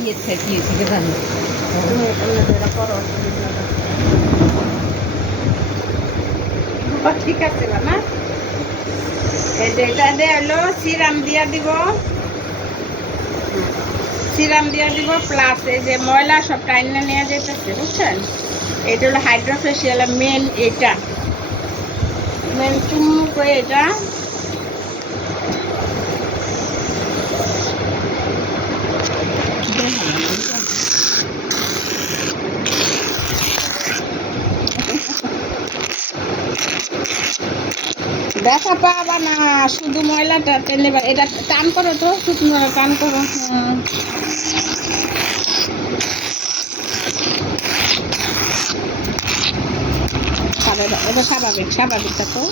ইয়ে থেকে থেকে জানি তুমি এটা করো ঠিক আছে না এই যে এটা দিয়ে হলো সিরাম দিয়া দিব প্লাস এই যে ময়লা সব টাইনে নিয়ে যেতেছে বুঝছেন এটা হলো হাইড্রোফেশিয়াল মেন এটা মেন চুমু করে এটা দেখা পাবা না শুধু ময়লাটা টেনে এটা টান করো তো শুকনো টান করো এটা স্বাভাবিক তো